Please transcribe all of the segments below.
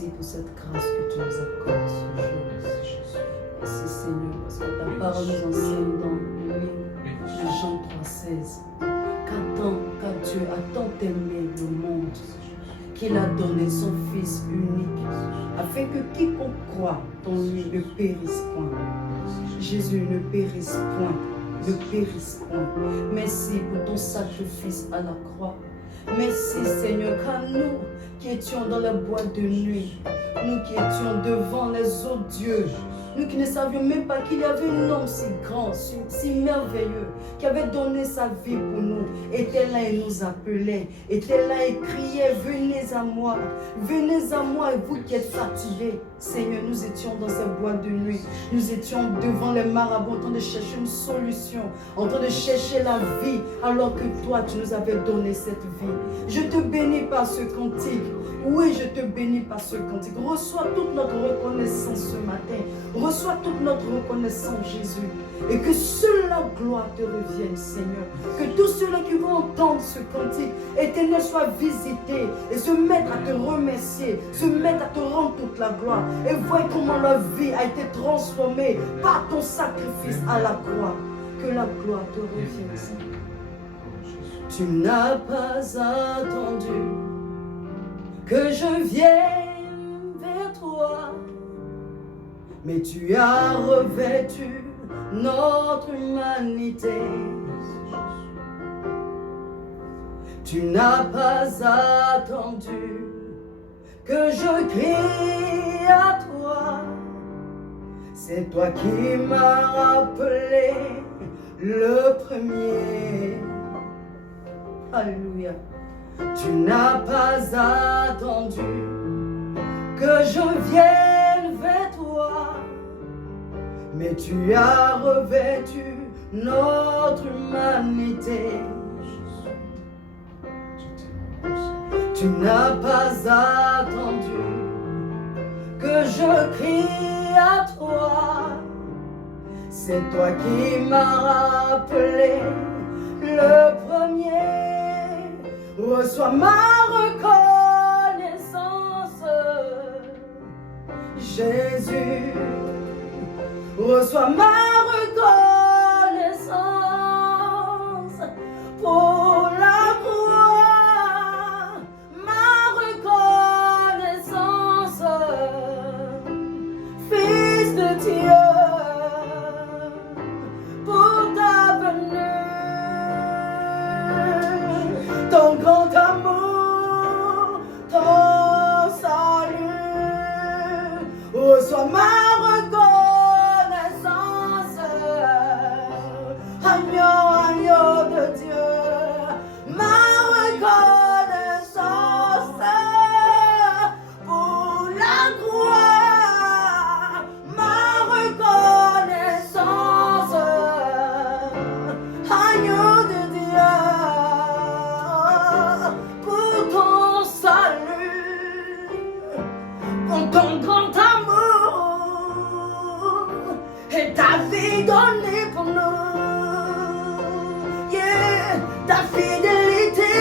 merci pour cette grâce que tu nous accordes ce jour. Merci Seigneur, parce que ta parole nous enseigne dans le livre de Jean 3,16 qu'a Dieu a tant aimé le monde qu'il a donné son Fils unique, afin que quiconque croit en lui ne périsse point. Jésus ne périsse point, ne périsse point. Merci pour ton sacrifice à la croix. Merci Seigneur, car nous qui étions dans la boîte de nuit, nous qui étions devant les autres dieux, nous qui ne savions même pas qu'il y avait un homme si grand, si merveilleux, qui avait donné sa vie pour nous, était là et nous appelait, était là et criait, venez à moi, et vous qui êtes fatigués. Seigneur, nous étions dans cette boîte de nuit, nous étions devant les marabouts en train de chercher une solution, en train de chercher la vie, alors que toi, tu nous avais donné cette vie. Je te bénis par ce cantique. Oui, je te bénis par ce cantique. Reçois toute notre reconnaissance ce matin. Reçois toute notre reconnaissance, Jésus. Et que seule la gloire te revienne, Seigneur. Que tous ceux-là qui vont entendre ce cantique, Éternel, soient visités et se mettent à te remercier, se mettent à te rendre toute la gloire. Et voient comment leur vie a été transformée par ton sacrifice à la croix. Que la gloire te revienne, Seigneur. Tu n'as pas attendu que je vienne vers toi, mais tu as revêtu notre humanité. Tu n'as pas attendu que je crie à toi, c'est toi qui m'as rappelé le premier. Alléluia. Tu n'as pas attendu que je vienne vers toi, mais tu as revêtu notre humanité. Tu n'as pas attendu que je crie à toi, c'est toi qui m'as rappelé le premier. Reçois ma reconnaissance, Jésus. Reçois ma reconnaissance pour la croix, ma reconnaissance, Fils de Dieu, pour ta venue. Ton grand amour, ton salut, reçois ma reconnaissance, agneau de Dieu, ma reconnaissance pour la croix, ma reconnaissance, agneau de Dieu. Ton grand amour et ta vie donnée pour nous, yeah, ta fidélité,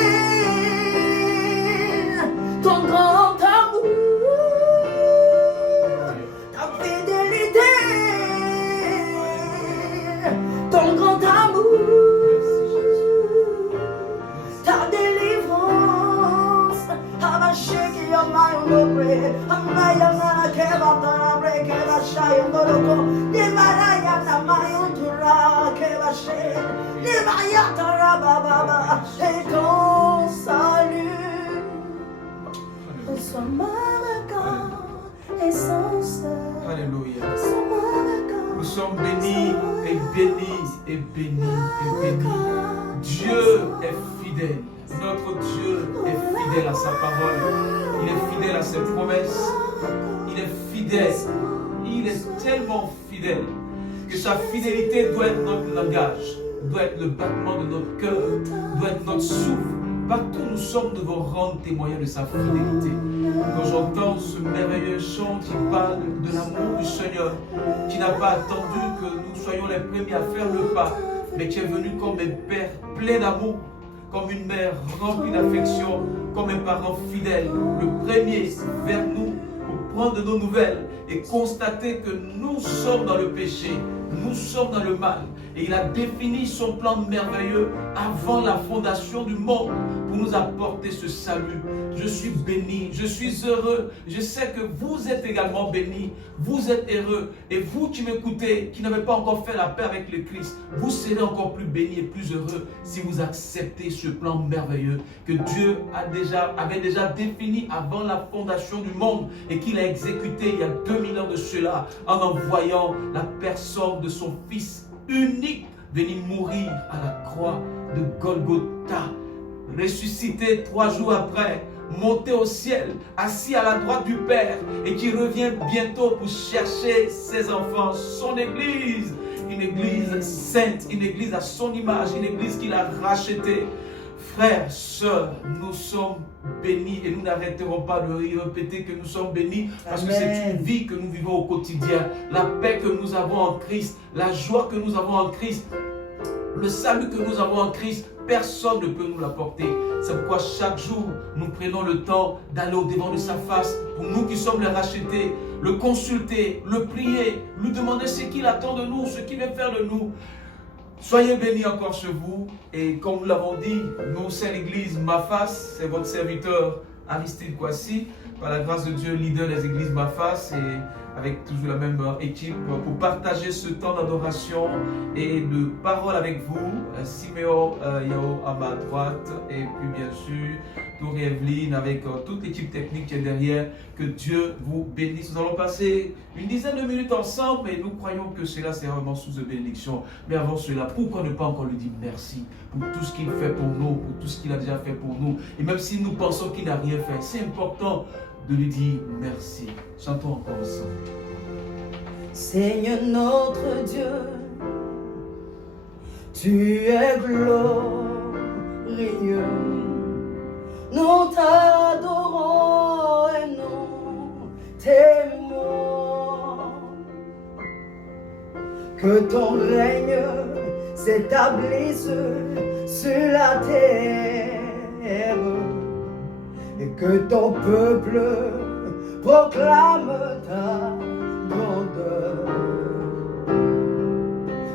ton grand amour, ta fidélité, ton grand amour, ta délivrance, Abashiki Amayonobre, Amayana Kevata Brekeva Shayondoroko, Nimaraya Namayontura Kevashe, Nimayata Rababa, et ton salut. Reçois ma reconnaissance. Alléluia. Nous sommes bénis et bénis et bénis et bénis. Dieu est fidèle. Notre Dieu est fidèle à sa parole. Il est fidèle à ses promesses. Il est fidèle. Il est tellement fidèle que sa fidélité doit être notre langage, doit être le battement de notre cœur, doit être notre souffle. Partout où nous sommes, nous devons rendre témoignage de sa fidélité. Quand j'entends ce merveilleux chant qui parle de l'amour du Seigneur, qui n'a pas attendu que nous soyons les premiers à faire le pas, mais qui est venu comme un père plein d'amour, comme une mère remplie d'affection, comme un parent fidèle, le premier vers nous, pour prendre de nos nouvelles et constater que nous sommes dans le péché, nous sommes dans le mal. Et il a défini son plan merveilleux avant la fondation du monde pour nous apporter ce salut. Je suis béni, je suis heureux. Je sais que vous êtes également bénis, vous êtes heureux. Et vous qui m'écoutez, qui n'avez pas encore fait la paix avec le Christ, vous serez encore plus bénis et plus heureux si vous acceptez ce plan merveilleux que Dieu avait déjà défini avant la fondation du monde et qu'il a exécuté il y a 2000 ans de cela en envoyant la personne de son Fils unique venir mourir à la croix de Golgotha, ressuscité 3 jours après, monté au ciel, assis à la droite du Père et qui revient bientôt pour chercher ses enfants, son Église, une Église sainte, une Église à son image, une Église qu'il a rachetée. Frères, sœurs, nous sommes bénis et nous n'arrêterons pas de répéter que nous sommes bénis parce que c'est une vie que nous vivons au quotidien. La paix que nous avons en Christ, la joie que nous avons en Christ, le salut que nous avons en Christ, personne ne peut nous l'apporter. C'est pourquoi chaque jour, nous prenons le temps d'aller au-devant de sa face pour nous qui sommes les rachetés, le consulter, le prier, lui demander ce qu'il attend de nous, ce qu'il veut faire de nous. Soyez bénis encore chez vous. Et comme nous l'avons dit, nous c'est l'église Maphas, c'est votre serviteur Aristide Kouassi, par la grâce de Dieu, leader des églises Maphas, et avec toujours la même équipe pour partager ce temps d'adoration et de parole avec vous. Siméon Yao à ma droite et puis bien sûr Tori Evelyne avec toute l'équipe technique qui est derrière. Que Dieu vous bénisse. Nous allons passer une dizaine de minutes ensemble et nous croyons que cela c'est vraiment sous de bénédiction. Mais avant cela, pourquoi ne pas encore lui dire merci pour tout ce qu'il fait pour nous, pour tout ce qu'il a déjà fait pour nous. Et même si nous pensons qu'il n'a rien fait, c'est important de lui dire merci. Chantons encore ensemble. Seigneur notre Dieu, tu es glorieux. Nous t'adorons et nous t'aimons. Que ton règne s'établisse sur la terre et que ton peuple proclame ta grandeur.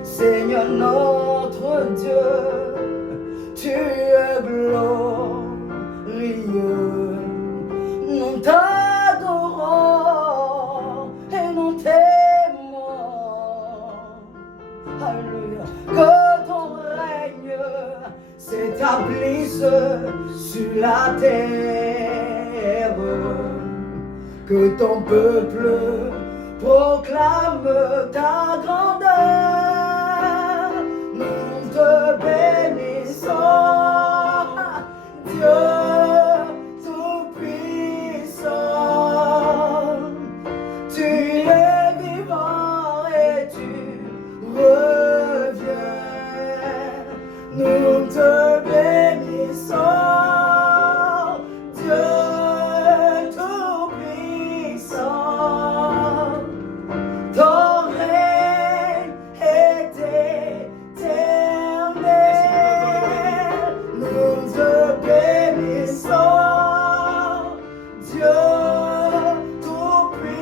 Seigneur notre Dieu, tu es glorieux. Nous t'adorons et nous t'aimons. Alléluia. Que ton règne s'établisse sur la terre, que ton peuple proclame ta grandeur. Nous te bénissons, Dieu tout-puissant. Tu es vivant et tu reviens. Nous te bénissons, Dieu tout-puissant. Ton règne est éternel. Nous te bénissons, Dieu tout-puissant.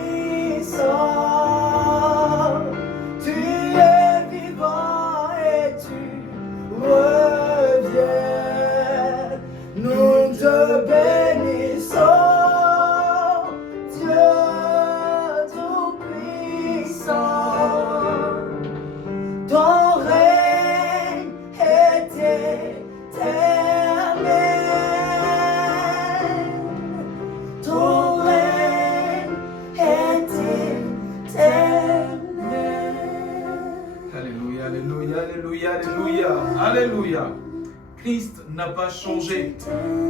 Tu es vivant et tu reviens. Nous te bénissons, Dieu tout-puissant. Ton règne est éternel. Ton règne est éternel. Alléluia, alléluia, alléluia, alléluia, alléluia. Christ n'a pas changé.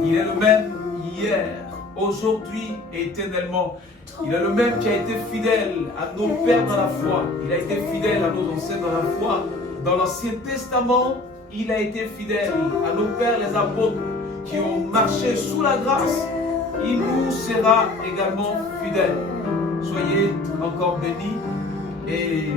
Il est le même hier, aujourd'hui et éternellement. Il est le même qui a été fidèle à nos pères dans la foi. Il a été fidèle à nos ancêtres dans la foi. Dans l'Ancien Testament, il a été fidèle à nos pères les apôtres qui ont marché sous la grâce. Il nous sera également fidèle. Soyez encore bénis. Et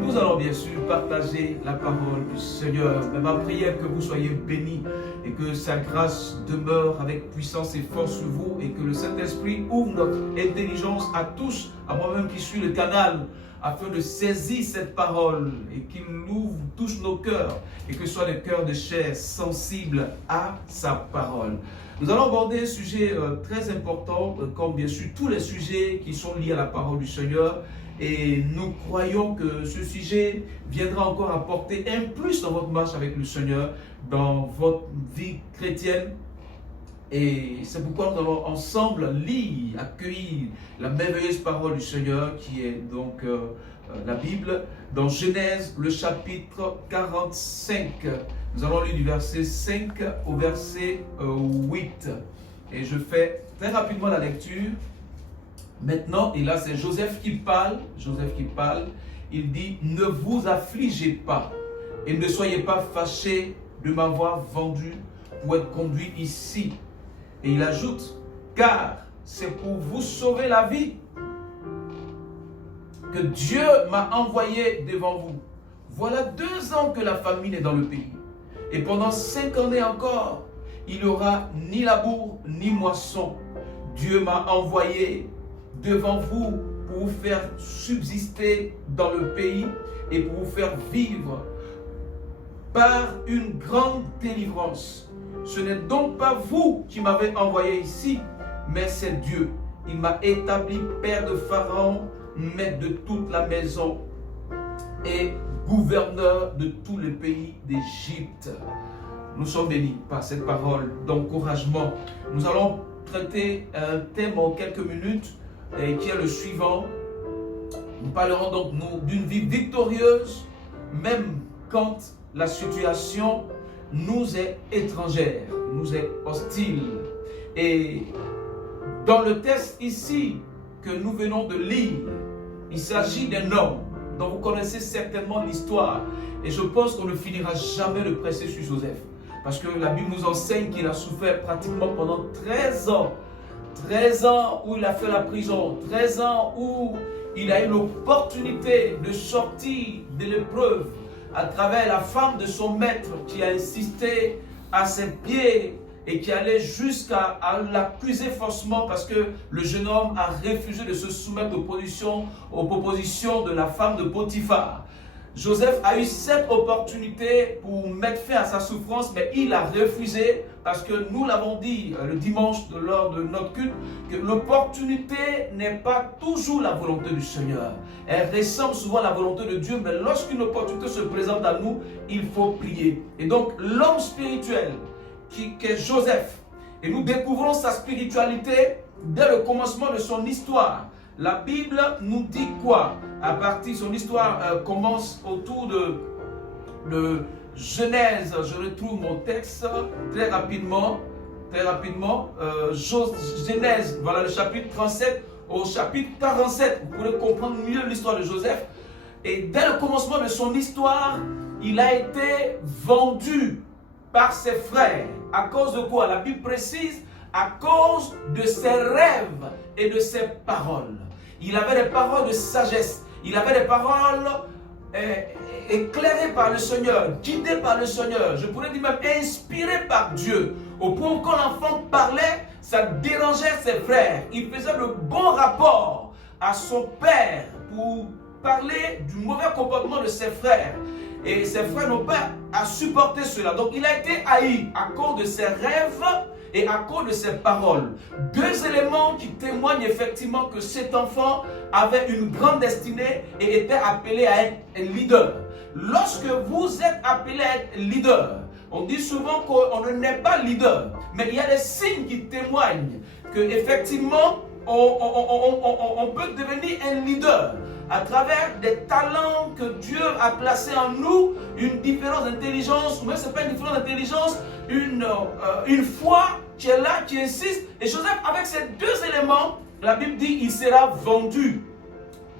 nous allons bien sûr partager la parole du Seigneur. Mais ma prière que vous soyez bénis et que sa grâce demeure avec puissance et force sur vous et que le Saint-Esprit ouvre notre intelligence à tous, à moi-même qui suis le canal, afin de saisir cette parole et qu'il ouvre, touche nos cœurs et que ce soit des cœurs de chair sensibles à sa parole. Nous allons aborder un sujet très important, comme bien sûr tous les sujets qui sont liés à la parole du Seigneur. Et nous croyons que ce sujet viendra encore apporter un plus dans votre marche avec le Seigneur, dans votre vie chrétienne. Et c'est pourquoi nous allons ensemble lire, accueillir la merveilleuse parole du Seigneur qui est donc la Bible, dans Genèse, le chapitre 45. Nous allons lire du verset 5 au verset 8. Et je fais très rapidement la lecture. Maintenant, et là c'est Joseph qui parle, il dit « Ne vous affligez pas et ne soyez pas fâchés de m'avoir vendu pour être conduit ici. » Et il ajoute « Car c'est pour vous sauver la vie que Dieu m'a envoyé devant vous. Voilà 2 ans que la famine est dans le pays. Et pendant 5 années encore, il n'y aura ni labour ni moisson. Dieu m'a envoyé devant vous pour vous faire subsister dans le pays et pour vous faire vivre par une grande délivrance. Ce n'est donc pas vous qui m'avez envoyé ici, mais c'est Dieu. Il m'a établi père de Pharaon, maître de toute la maison et gouverneur de tout le pays d'Égypte. Nous sommes bénis par cette parole d'encouragement. Nous allons traiter un thème en quelques minutes qui est le suivant. Nous parlerons donc d'une vie victorieuse, même quand la situation nous est étrangère, nous est hostile. Et dans le texte ici que nous venons de lire, il s'agit d'un homme dont vous connaissez certainement l'histoire. Et je pense qu'on ne finira jamais de presser sur Joseph. Parce que la Bible nous enseigne qu'il a souffert pratiquement pendant 13 ans. 13 ans où il a fait la prison, 13 ans où il a eu l'opportunité de sortir de l'épreuve à travers la femme de son maître qui a insisté à ses pieds et qui allait jusqu'à l'accuser faussement parce que le jeune homme a refusé de se soumettre aux propositions de la femme de Potiphar. Joseph a eu cette opportunité pour mettre fin à sa souffrance, mais il a refusé parce que nous l'avons dit le dimanche lors de notre culte, que l'opportunité n'est pas toujours la volonté du Seigneur. Elle ressemble souvent à la volonté de Dieu, mais lorsqu'une opportunité se présente à nous, il faut prier. Et donc l'homme spirituel qui est Joseph, et nous découvrons sa spiritualité dès le commencement de son histoire. La Bible nous dit quoi? À partir, son histoire commence autour de Genèse. Je retrouve mon texte très rapidement. Genèse, voilà le chapitre 37 au chapitre 47. Vous pourrez comprendre mieux l'histoire de Joseph. Et dès le commencement de son histoire, il a été vendu par ses frères. À cause de quoi? La Bible précise, à cause de ses rêves et de ses paroles. Il avait des paroles de sagesse. Il avait des paroles éclairées par le Seigneur, guidées par le Seigneur. Je pourrais dire même inspirées par Dieu. Au point où quand l'enfant parlait, ça dérangeait ses frères. Il faisait le bon rapport à son père pour parler du mauvais comportement de ses frères. Et ses frères n'ont pas à supporter cela. Donc il a été haï à cause de ses rêves et à cause de ses paroles. 2 éléments qui témoignent effectivement que cet enfant avait une grande destinée et était appelé à être un leader. Lorsque vous êtes appelé à être leader, on dit souvent qu'on ne naît pas leader, mais il y a des signes qui témoignent qu'effectivement on peut devenir un leader à travers des talents que Dieu a placés en nous, une différence d'intelligence, ou même ce n'est pas une différence d'intelligence, une foi qui est là, qui insiste. Et Joseph, avec ces 2 éléments, la Bible dit il sera vendu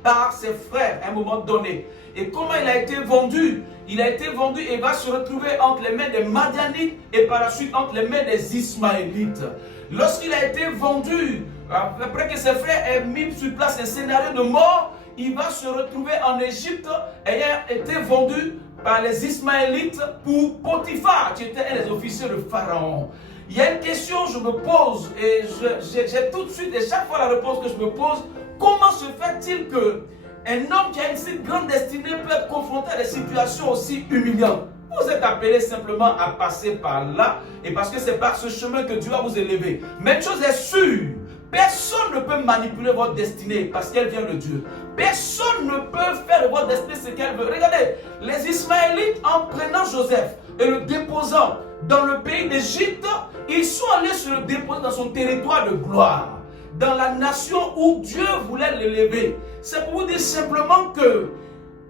par ses frères à un moment donné. Et comment il a été vendu? Il a été vendu et va se retrouver entre les mains des Madianites et par la suite entre les mains des Ismaélites. Lorsqu'il a été vendu, après que ses frères aient mis sur place un scénario de mort, il va se retrouver en Égypte ayant été vendu par les Ismaélites pour Potiphar, qui était un des officiers de Pharaon. Il y a une question que je me pose et j'ai tout de suite, et chaque fois la réponse que je me pose, comment se fait-il qu'un homme qui a une si grande destinée peut être confronté à des situations aussi humiliantes? Vous êtes appelé simplement à passer par là et parce que c'est par ce chemin que Dieu va vous élever. Mais une chose est sûre, personne ne peut manipuler votre destinée parce qu'elle vient de Dieu. Personne ne peut faire de votre destinée ce qu'elle veut. Regardez, les Ismaélites, en prenant Joseph et le déposant dans le pays d'Égypte, ils sont allés se le déposer dans son territoire de gloire, dans la nation où Dieu voulait l'élever. C'est pour vous dire simplement que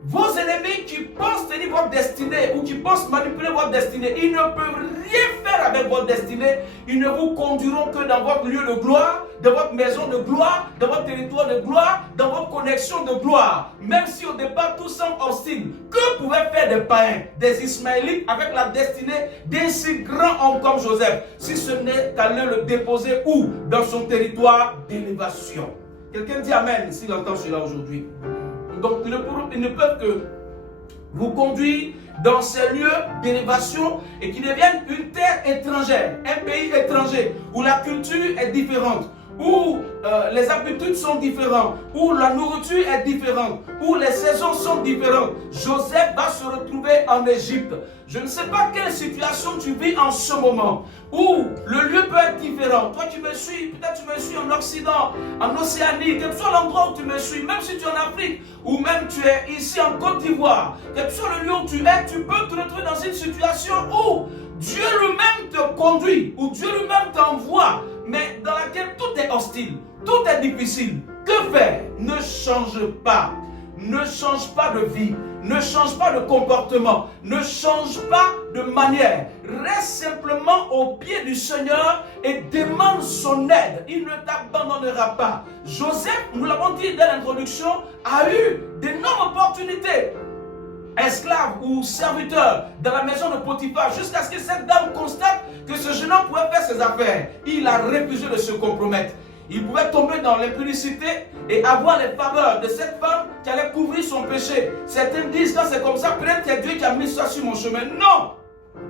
vos ennemis qui pensent tenir votre destinée ou qui pensent manipuler votre destinée, ils ne peuvent rien faire avec votre destinée. Ils ne vous conduiront que dans votre lieu de gloire, dans votre maison de gloire, dans votre territoire de gloire, dans votre connexion de gloire. Même si au départ tout semble hostile, que pouvaient faire des païens, des Ismaélites avec la destinée d'un si grand homme comme Joseph, si ce n'est qu'aller le déposer où? Dans son territoire d'élévation. Quelqu'un dit Amen s'il entend cela aujourd'hui. Donc ils ne peuvent que vous conduire dans ces lieux d'élévation et qui deviennent une terre étrangère, un pays étranger où la culture est différente, où les habitudes sont différentes, où la nourriture est différente, où les saisons sont différentes. Joseph va se retrouver en Égypte. Je ne sais pas quelle situation tu vis en ce moment, où le lieu peut être différent. Toi tu me suis, peut-être tu me suis en Occident, en Océanie, quel que soit l'endroit où tu me suis, même si tu es en Afrique, ou même tu es ici en Côte d'Ivoire, quel que soit le lieu où tu es, tu peux te retrouver dans une situation où Dieu lui-même te conduit, où Dieu lui-même t'envoie, mais dans laquelle tout est hostile, tout est difficile. Que faire? Ne change pas. Ne change pas de vie, ne change pas de comportement, ne change pas de manière. Reste simplement au pied du Seigneur et demande son aide. Il ne t'abandonnera pas. Joseph, nous l'avons dit dès l'introduction, a eu d'énormes opportunités. Esclave ou serviteur dans la maison de Potiphar, jusqu'à ce que cette dame constate que ce jeune homme pouvait faire ses affaires. Il a refusé de se compromettre. Il pouvait tomber dans l'impudicité et avoir les faveurs de cette femme qui allait couvrir son péché. Certains disent, quand c'est comme ça, peut-être qu'il y a Dieu qui a mis ça sur mon chemin. Non!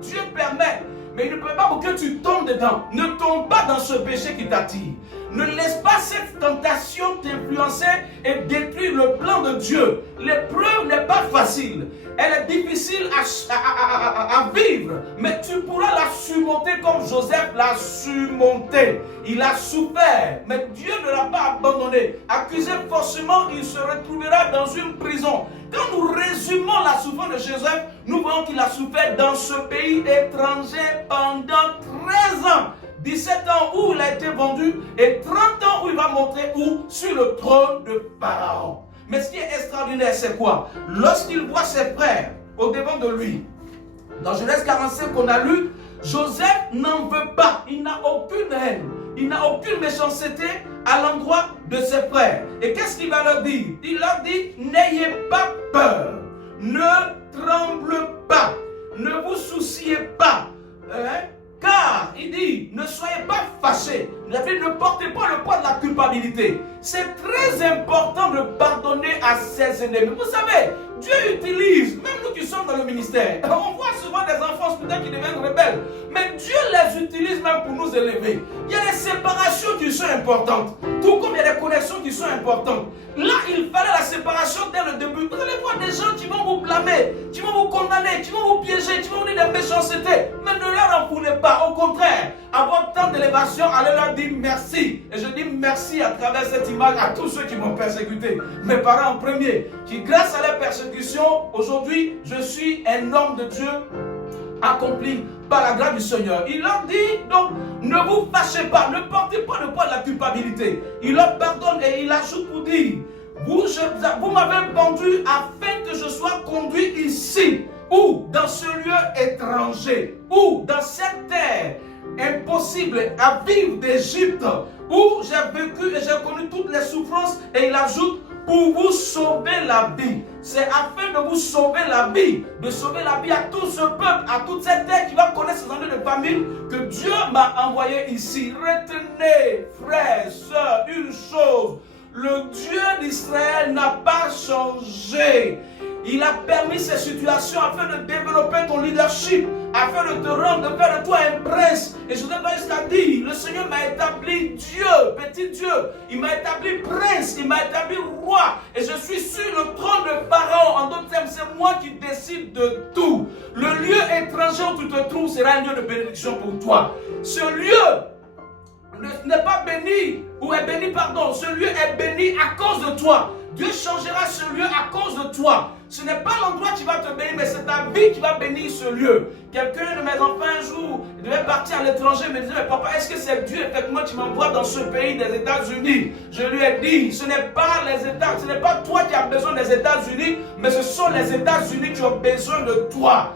Dieu permet, mais il ne peut pas pour que tu tombes dedans. Ne tombe pas dans ce péché qui t'attire. Ne laisse pas cette tentation t'influencer et détruire le plan de Dieu. L'épreuve n'est pas facile. Elle est difficile à vivre, mais tu pourras la surmonter comme Joseph l'a surmonté. Il a souffert, mais Dieu ne l'a pas abandonné. Accusé forcément, il se retrouvera dans une prison. Quand nous résumons la souffrance de Joseph, nous voyons qu'il a souffert dans ce pays étranger pendant 13 ans. 17 ans où il a été vendu et 30 ans où il va monter où? Sur le trône de Pharaon. Mais ce qui est extraordinaire, c'est quoi? Lorsqu'il voit ses frères au devant de lui, dans Genèse 45 qu'on a lu, Joseph n'en veut pas. Il n'a aucune haine. Il n'a aucune méchanceté à l'endroit de ses frères. Et qu'est-ce qu'il va leur dire? Il leur dit, n'ayez pas peur. Ne tremblez pas. Ne vous souciez pas. Car, il dit, ne soyez pas fâchés. Ne portez pas le poids de la culpabilité. C'est très important de pardonner à ses ennemis. Vous savez, Dieu utilise, même nous qui sommes dans le ministère, on voit souvent des enfants peut-être qui deviennent rebelles. Mais Dieu les utilise même pour nous élever. Il y a des séparations qui sont importantes. Tout comme il y a des connexions qui sont importantes. Là, il fallait la séparation dès le début. Vous allez voir des gens qui vont vous blâmer, qui vont vous condamner, qui vont vous piéger, qui vont vous dire des méchancetés. Mais ne leur en voulez pas. Au contraire, à votre temps d'élévation, allez leur dire merci. Et je dis merci à travers cette image à tous ceux qui m'ont persécuté. Mes parents en premier, qui grâce à la persécution, aujourd'hui, je suis un homme de Dieu accompli par la grâce du Seigneur. Il leur dit donc, ne vous fâchez pas, ne portez pas le poids de la culpabilité. Il leur pardonne et il ajoute pour dire, vous m'avez pendu afin que je sois conduit ici, ou dans ce lieu étranger, ou dans cette terre impossible à vivre d'Égypte, où j'ai vécu et j'ai connu toutes les souffrances. Et il ajoute, pour vous sauver la vie. C'est afin de vous sauver la vie, de sauver la vie à tout ce peuple, à toute cette terre qui va connaître ces années de famine, que Dieu m'a envoyé ici. Retenez, frères, sœurs, une chose. le Dieu d'Israël n'a pas changé. Il a permis ces situations afin de développer ton leadership, afin de te rendre, de faire de toi un prince. Et je te dis ce qu'a dit, le Seigneur m'a établi Dieu, petit Dieu. Il m'a établi prince, il m'a établi roi. Et je suis sur le trône de Pharaon. En d'autres termes, c'est moi qui décide de tout. Le lieu étranger où tu te trouves sera un lieu de bénédiction pour toi. Ce lieu n'est pas béni, ou est béni, pardon. Ce lieu est béni à cause de toi. Dieu changera ce lieu à cause de toi. Ce n'est pas l'endroit qui va te bénir, mais c'est ta vie qui va bénir ce lieu. Quelqu'un de mes enfants un jour, il devait partir à l'étranger, me disait, mais papa, est-ce que c'est Dieu effectivement qui m'envoie dans ce pays des États-Unis? Je lui ai dit, ce n'est pas les États, ce n'est pas toi qui as besoin des États-Unis, mais ce sont les États-Unis qui ont besoin de toi.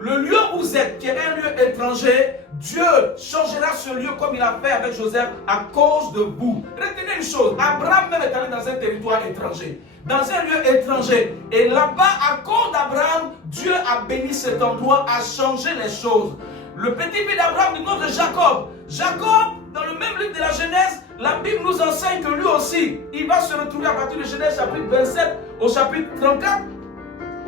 Le lieu où vous êtes, qui est un lieu étranger, Dieu changera ce lieu comme il a fait avec Joseph à cause de vous. Retenez une chose, Abraham même est allé dans un territoire étranger, dans un lieu étranger. Et là-bas, à cause d'Abraham, Dieu a béni cet endroit, a changé les choses. Le petit-fils d'Abraham du nom de Jacob. Jacob, dans le même livre de la Genèse, la Bible nous enseigne que lui aussi, il va se retrouver à partir de Genèse chapitre 27 au chapitre 34,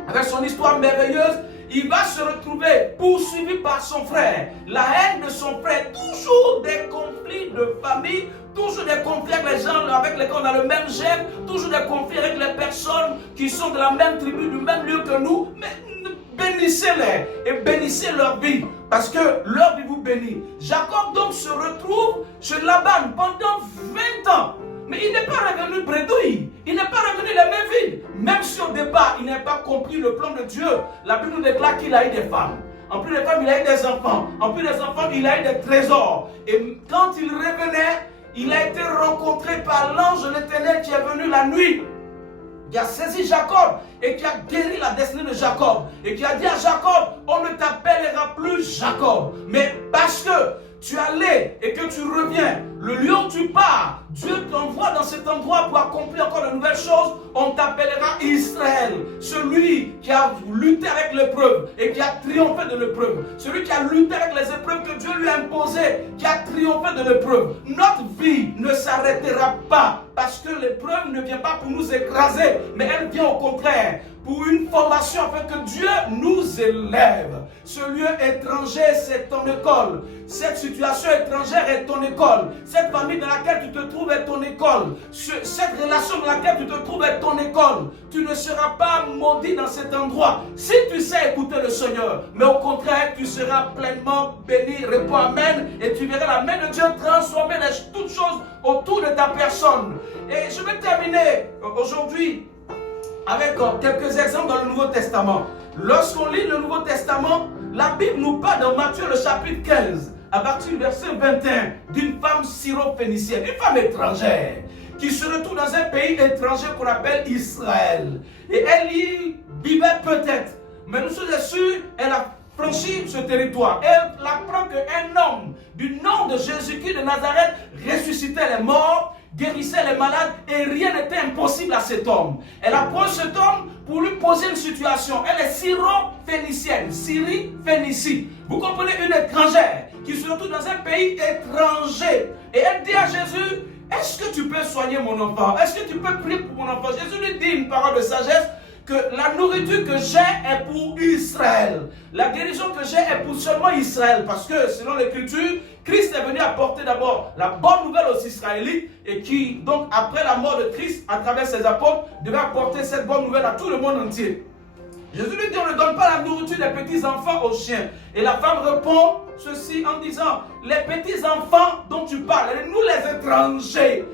avec son histoire merveilleuse. Il va se retrouver poursuivi par son frère. La haine de son frère, toujours des conflits de famille, toujours des conflits avec les gens avec lesquels on a le même gène, toujours des conflits avec les personnes qui sont de la même tribu, du même lieu que nous. Mais bénissez-les et bénissez leur vie, parce que leur vie vous bénit. Jacob donc se retrouve chez Laban pendant 20 ans. Mais il n'est pas revenu bredouille, il n'est pas revenu les mains vides. Même si au départ, il n'a pas compris le plan de Dieu, la Bible nous déclare qu'il a eu des femmes. En plus des femmes, il a eu des enfants. En plus des enfants, il a eu des trésors. Et quand il revenait, il a été rencontré par l'ange de l'Éternel qui est venu la nuit, qui a saisi Jacob et qui a guéri la destinée de Jacob. Et qui a dit à Jacob, on ne t'appellera plus Jacob, mais parce que tu allais et que tu reviens, le lieu où tu pars, Dieu t'envoie dans cet endroit pour accomplir encore de nouvelles choses, on t'appellera Israël. Celui qui a lutté avec l'épreuve et qui a triomphé de l'épreuve. Celui qui a lutté avec les épreuves que Dieu lui a imposées, qui a triomphé de l'épreuve. Notre vie ne s'arrêtera pas parce que l'épreuve ne vient pas pour nous écraser, mais elle vient au contraire pour une formation afin que Dieu nous élève. Ce lieu étranger, c'est ton école. Cette situation étrangère est ton école. Cette famille dans laquelle tu te trouves est ton école. Cette relation dans laquelle tu te trouves est ton école. Tu ne seras pas maudit dans cet endroit si tu sais écouter le Seigneur. Mais au contraire, tu seras pleinement béni. Réponds Amen. Et tu verras la main de Dieu transformer toutes choses autour de ta personne. Et je vais terminer aujourd'hui avec quelques exemples dans le Nouveau Testament. Lorsqu'on lit le Nouveau Testament, la Bible nous parle dans Matthieu le chapitre 15, à partir du verset 21, d'une femme syro-phénicienne, une femme étrangère, qui se retrouve dans un pays étranger qu'on appelle Israël. Et elle y vivait peut-être, mais nous sommes sûrs, elle a franchi ce territoire. Elle apprend qu'un homme du nom de Jésus-Christ de Nazareth ressuscitait les morts, guérissait les malades et rien n'était impossible à cet homme. Elle approche cet homme pour lui poser une situation. Elle est syro-phénicienne, Syrie-Phénicie. Vous comprenez, une étrangère qui se retrouve dans un pays étranger. Et elle dit à Jésus, est-ce que tu peux soigner mon enfant? Est-ce que tu peux prier pour mon enfant? Jésus lui dit une parole de sagesse, que la nourriture que j'ai est pour Israël. La guérison que j'ai est pour seulement Israël. Parce que selon l'Écriture, Christ est venu apporter d'abord la bonne nouvelle aux Israélites et qui, donc après la mort de Christ, à travers ses apôtres, devait apporter cette bonne nouvelle à tout le monde entier. Jésus lui dit, on ne donne pas la nourriture des petits-enfants aux chiens. Et la femme répond ceci en disant, les petits-enfants dont tu parles, nous les étrangers,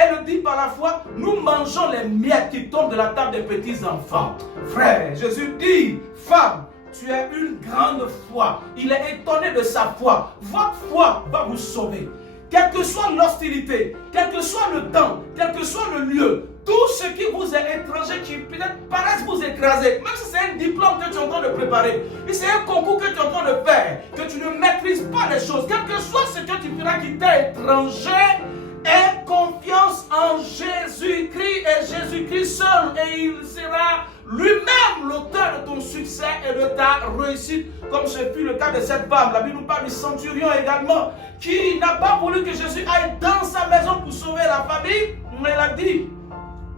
elle le dit par la foi, nous mangeons les miettes qui tombent de la table des petits-enfants. Frère, Jésus dit, femme, tu as une grande foi. Il est étonné de sa foi. Votre foi va vous sauver. Quelle que soit l'hostilité, quel que soit le temps, quel que soit le lieu, tout ce qui vous est étranger, qui peut-être paraissent vous écraser, même si c'est un diplôme que tu es en train de préparer, si c'est un concours que tu es en train de faire, que tu ne maîtrises pas les choses, quel que soit ce que tu feras qui t'est étranger, aie confiance en Jésus-Christ et Jésus-Christ seul, et il sera lui-même l'auteur de ton succès et de ta réussite, comme ce fut le cas de cette femme. La Bible nous parle du centurion également, qui n'a pas voulu que Jésus aille dans sa maison pour sauver la famille, mais il a dit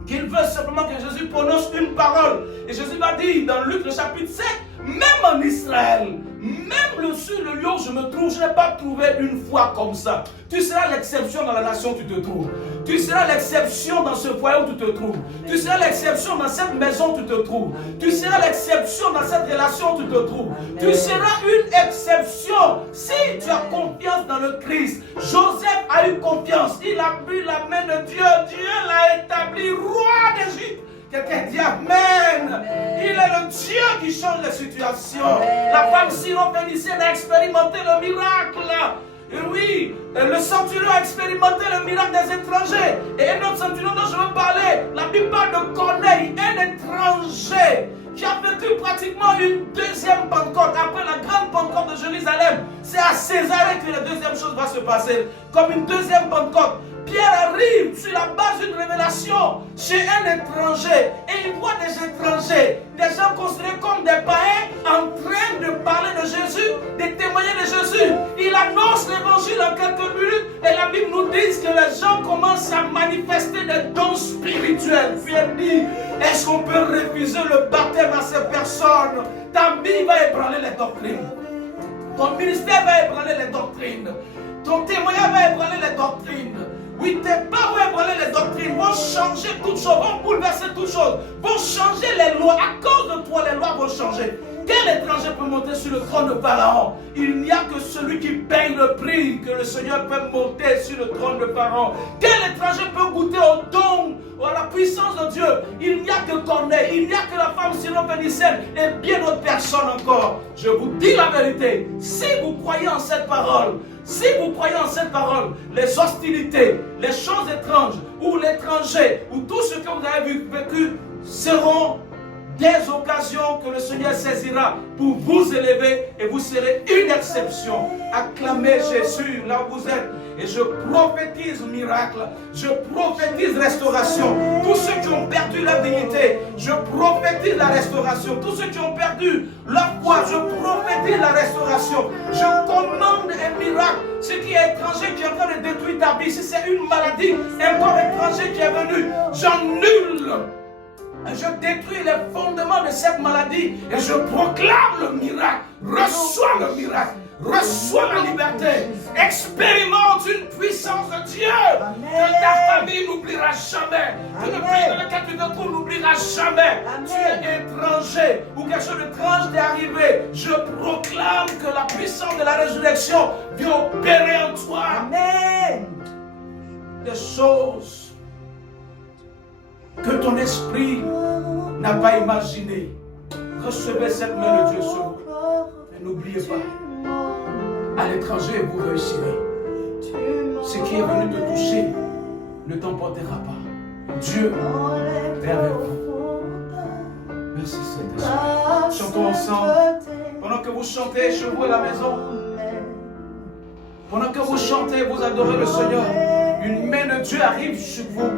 qu'il veut simplement que Jésus prononce une parole. Et Jésus va dire dans Luc le chapitre 7, même en Israël, même sur le lieu où je me trouve, je n'ai pas trouvé une foi comme ça. Tu seras l'exception dans la nation où tu te trouves. Tu seras l'exception dans ce foyer où tu te trouves. Tu seras l'exception dans cette maison où tu te trouves. Tu seras l'exception dans cette relation où tu te trouves. Tu seras une exception si tu as confiance dans le Christ. Joseph a eu confiance. Il a pris la main de Dieu. Dieu l'a établi roi d'Égypte. Quelqu'un dit Amen. Il est le Dieu qui change les situations. La femme syro-phénicienne a expérimenté le miracle. Et oui, le centurion a expérimenté le miracle des étrangers. Et un autre centurion dont je veux parler, la Bible parle de Corneille, un étranger qui a vécu pratiquement une deuxième Pentecôte. Après la grande Pentecôte de Jérusalem, c'est à Césarée que la deuxième chose va se passer. Comme une deuxième Pentecôte. Pierre arrive sur la base d'une révélation chez un étranger et il voit des étrangers, des gens considérés comme des païens en train de parler de Jésus, de témoigner de Jésus. Il annonce l'évangile en quelques minutes et la Bible nous dit que les gens commencent à manifester des dons spirituels. Pierre dit, est-ce qu'on peut refuser le baptême à ces personnes? Ta vie va ébranler les doctrines. Ton ministère va ébranler les doctrines. Ton témoignage va ébranler les doctrines. Oui, tes parents vont ébranler les doctrines, vont changer toutes choses, vont bouleverser toutes choses, vont changer les lois. À cause de toi, les lois vont changer. Quel étranger peut monter sur le trône de Pharaon? Il n'y a que celui qui paye le prix que le Seigneur peut monter sur le trône de Pharaon. Quel étranger peut goûter au don, à la puissance de Dieu? Il n'y a que Corneille, il n'y a que la femme syro-phénicienne et bien d'autres personnes encore. Je vous dis la vérité, si vous croyez en cette parole, si vous croyez en cette parole, les hostilités, les choses étranges, ou l'étranger, ou tout ce que vous avez vécu seront des occasions que le Seigneur saisira pour vous élever et vous serez une exception. Acclamez Jésus là où vous êtes. Et je prophétise miracle, je prophétise restauration. Tous ceux qui ont perdu la dignité, je prophétise la restauration. Tous ceux qui ont perdu la foi, je prophétise la restauration. Je commande un miracle. Ce qui est étranger qui est en train de détruire ta vie, si c'est une maladie, un corps étranger qui est venu, j'annule. Je détruis les fondements de cette maladie et je proclame le miracle. Reçois le miracle. Reçois la liberté. Expérimente une puissance de Dieu. Que ta famille n'oubliera jamais. Que le pays dans lequel tu te trouves n'oubliera jamais. Tu es étranger ou quelque chose d'étrange t'est arrivé. Je proclame que la puissance de la résurrection vient opérer en toi. Amen. Des choses que ton esprit n'a pas imaginé. Recevez cette main de Dieu sur vous. Mais n'oubliez pas, à l'étranger, vous réussirez. Ce qui est venu te toucher ne t'emportera pas. Dieu est avec vous. Merci Saint-Esprit. Chantons ensemble. Pendant que vous chantez chez vous à la maison, pendant que vous chantez, vous adorez le Seigneur, une main de Dieu arrive sur vous.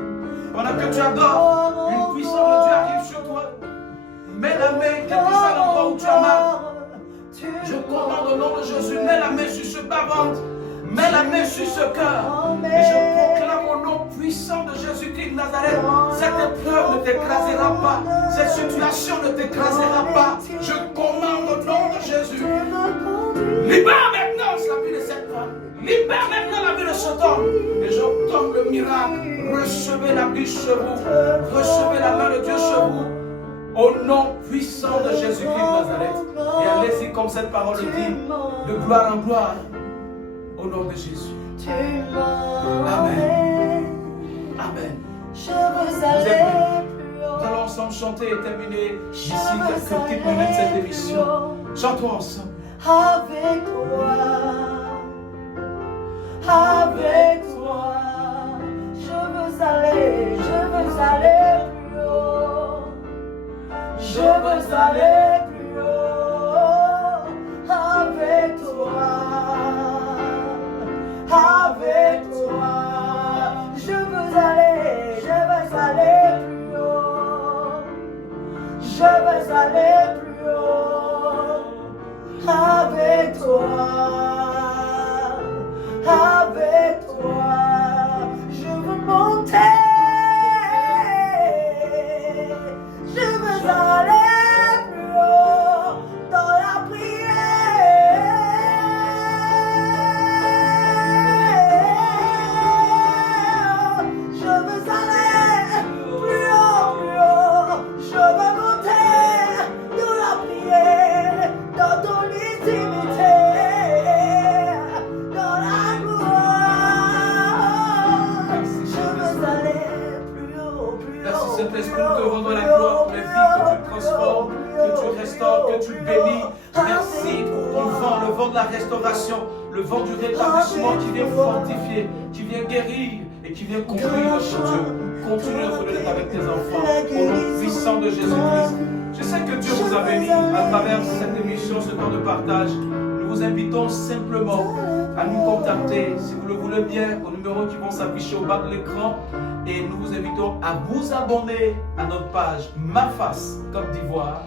Pendant que tu adores, une puissance de Dieu arrive sur toi. Mets la main, quel que soit l'endroit où tu as mal. Je commande au nom de Jésus, mets la main sur ce bas-ventre. Mets la main sur ce cœur. Et je proclame au nom puissant de Jésus-Christ de Nazareth. Cette épreuve ne t'écrasera pas. Cette situation ne t'écrasera pas. Je commande au nom de Jésus. Libère maintenant la vie de cette femme. Libère maintenant la vie de cet homme. Et j'entends le miracle. Recevez la vie chez vous. Recevez la main de Dieu chez vous. Au nom puissant de Jésus-Christ de Nazareth. Et allez-y comme cette parole dit. De gloire en gloire. Au nom de Jésus. Amen. Amen. Vous êtes prêts? Nous allons ensemble chanter et terminer d'ici quelques petites minutes cette émission. Chantons ensemble. Avec toi, je veux aller plus haut. Je veux aller plus haut. Avec toi, je veux aller plus haut. Je veux aller plus haut. Avec toi, je veux monter rendons la gloire pour les vies que tu transformes, que tu restaures, que tu bénis. Merci pour ton vent, le vent de la restauration, le vent du rétablissement qui vient fortifier, qui vient guérir et qui vient conclure notre Dieu. Continue notre lutte avec tes enfants, au nom puissant de Jésus-Christ. Je sais que Dieu vous a béni à travers cette émission, ce temps de partage. Nous vous invitons simplement à nous contacter, si vous le voulez bien, aux numéros qui vont s'afficher au bas de l'écran. Et nous vous invitons à vous abonner à notre page Ma Face Côte d'Ivoire.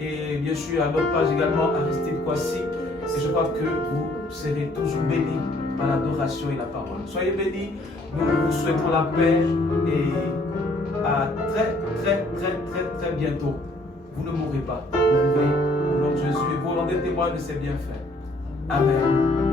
Et bien sûr à notre page également Aristide Kouassi. Et je crois que vous serez toujours bénis par l'adoration et la parole. Soyez bénis, nous vous souhaitons la paix et à très bientôt. Vous ne mourrez pas, vous vivez au nom de Jésus et vous rendez témoin de ses bienfaits. Amen.